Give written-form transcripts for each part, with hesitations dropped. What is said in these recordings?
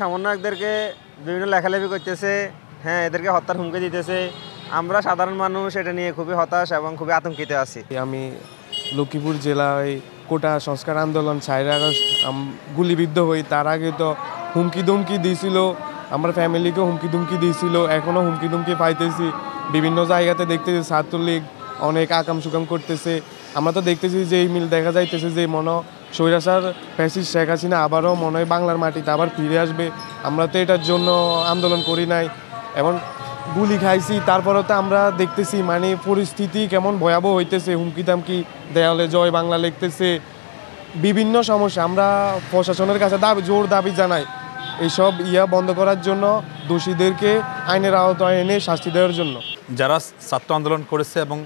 সমন্বয়কদেরকে বিভিন্ন লেখালেখি করতেছে, হ্যাঁ, এদেরকে হত্যার হুমকি দিতেছে। আমরা সাধারণ মানুষ এটা নিয়ে খুবই হতাশ এবং খুবই আতঙ্কিত আছি। আমি লক্ষ্মীপুর জেলায় কোটা সংস্কার আন্দোলন 4 আগস্ট গুলিবিদ্ধ হই, তার আগে তো হুমকি দুমকি দিয়েছিল, আমার ফ্যামিলিকেও হুমকি দুমকি দিয়েছিল, এখনও হুমকি দুমকি পাইতেছি। বিভিন্ন জায়গাতে দেখতেছি ছাত্রলীগ অনেক আকাম সুকাম করতেছে। আমরা তো দেখতেছি যে এই মিল দেখা যাইতেছে যে স্বৈরাচার ফ্যাসিস্ট শেখ হাসিনা আবারও মনে হয় বাংলার মাটিতে আবার ফিরে আসবে। আমরা তো এটার জন্য আন্দোলন করি নাই, এবং গুলি খাইছি, তারপরে তো আমরা দেখতেছি মানে পরিস্থিতি কেমন ভয়াবহ হইতেছে, হুমকি দামকি, দেয়ালে জয় বাংলা লিখতেছে, বিভিন্ন সমস্যা। আমরা প্রশাসনের কাছে জোর দাবি জানাই এইসব বন্ধ করার জন্য, দোষীদেরকে আইনের আওতায় এনে শাস্তি দেওয়ার জন্য। যারা ছাত্র আন্দোলন করেছে এবং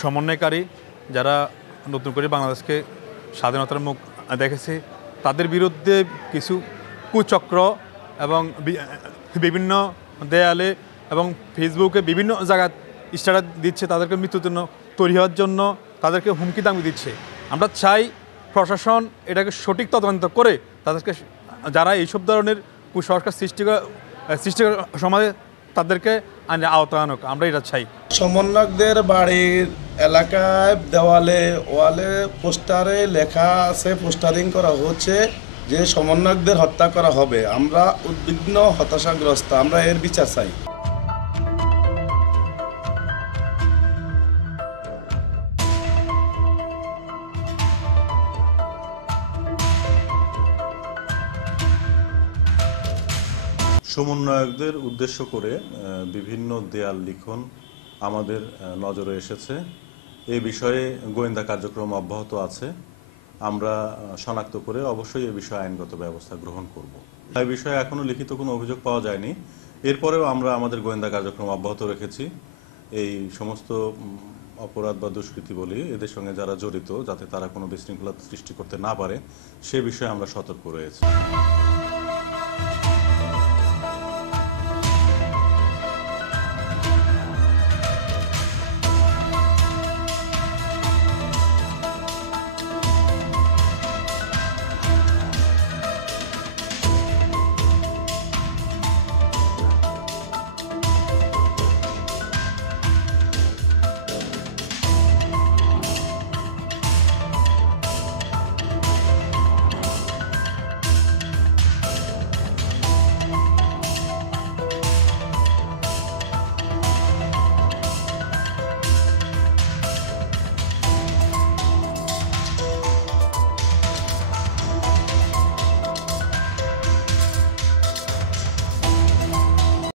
সমন্বয়কারী যারা নতুন করে বাংলাদেশকে স্বাধীনতার মুখ দেখেছে, তাদের বিরুদ্ধে কিছু কুচক্র এবং বিভিন্ন দেয়ালে এবং ফেসবুকে বিভিন্ন জায়গায় স্ট্যাটাস দিচ্ছে, তাদেরকে মৃত্যুর জন্য তৈরি হওয়ার জন্য তাদেরকে হুমকি দামি দিচ্ছে। আমরা চাই প্রশাসন এটাকে সঠিক তদন্ত করে তাদেরকে, যারা এইসব ধরনের কুসংস্কার সৃষ্টি সমাজে, তাদেরকে আইনের আওতায় আনুক, আমরা এটা চাই। সমন্বয়কদের বাড়ির এলাকায় দেওয়ালে ওয়ালে পোস্টারে লেখা আছে, পোস্টারিং করা হচ্ছে যে সমন্বয়কদের হত্যা করা হবে। আমরা উদ্বিগ্ন, হতাশাগ্রস্ত, আমরা এর বিচার চাই। সমন্বয়কদের উদ্দেশ্য করে বিভিন্ন দেয়াল লিখন আমাদের নজরে এসেছে। এ বিষয়ে গোয়েন্দা কার্যক্রম অব্যাহত আছে। আমরা শনাক্ত করে অবশ্যই এ বিষয়ে আইনগত ব্যবস্থা গ্রহণ করব। এই বিষয়ে এখনও লিখিত কোনো অভিযোগ পাওয়া যায়নি। এরপরেও আমরা আমাদের গোয়েন্দা কার্যক্রম অব্যাহত রেখেছি। এই সমস্ত অপরাধ বা দুষ্কৃতি বলি, এদের সঙ্গে যারা জড়িত, যাতে তারা কোনো বিশৃঙ্খলা সৃষ্টি করতে না পারে, সে বিষয়ে আমরা সতর্ক রয়েছি।